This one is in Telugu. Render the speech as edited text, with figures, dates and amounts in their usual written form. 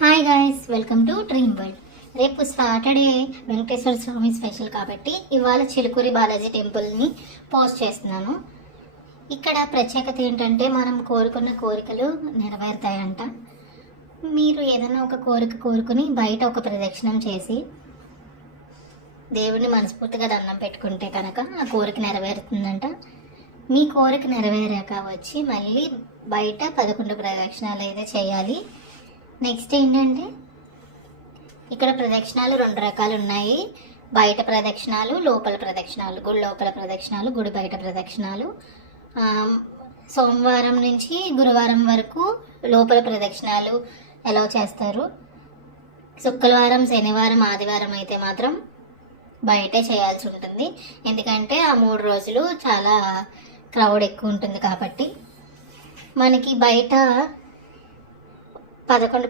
Hi guys, welcome to dream world. రేపు సాటర్డే వెంకటేశ్వర స్వామి స్పెషల్ కాబట్టి ఇవాళ చిలుకూరి బాలాజీ టెంపుల్ని పోస్ట్ చేస్తున్నాను. ఇక్కడ ప్రత్యేకత ఏంటంటే మనం కోరుకున్న కోరికలు నెరవేరుతాయంట. మీరు ఏదైనా ఒక కోరిక కోరుకుని బయట ఒక ప్రదక్షిణం చేసి దేవుడిని మనస్ఫూర్తిగా దండం పెట్టుకుంటే కనుక ఆ కోరిక నెరవేరుతుందంట. మీ కోరిక నెరవేరాక వచ్చి మళ్ళీ బయట 11 ప్రదక్షిణాలు అయితే చేయాలి. నెక్స్ట్ ఏంటంటే ఇక్కడ ప్రదక్షిణాలు 2 రకాలు ఉన్నాయి. బయట ప్రదక్షిణాలు, లోపల ప్రదక్షిణాలు. గుడి లోపల ప్రదక్షిణాలు, గుడి బయట ప్రదక్షిణాలు. సోమవారం నుంచి గురువారం వరకు లోపల ప్రదక్షిణాలు ఎలా చేస్తారు. శుక్రవారం, శనివారం, ఆదివారం అయితే మాత్రం బయటే చేయాల్సి ఉంటుంది. ఎందుకంటే ఆ 3 రోజులు చాలా క్రౌడ్ ఎక్కువ ఉంటుంది కాబట్టి. మనకి బయట 11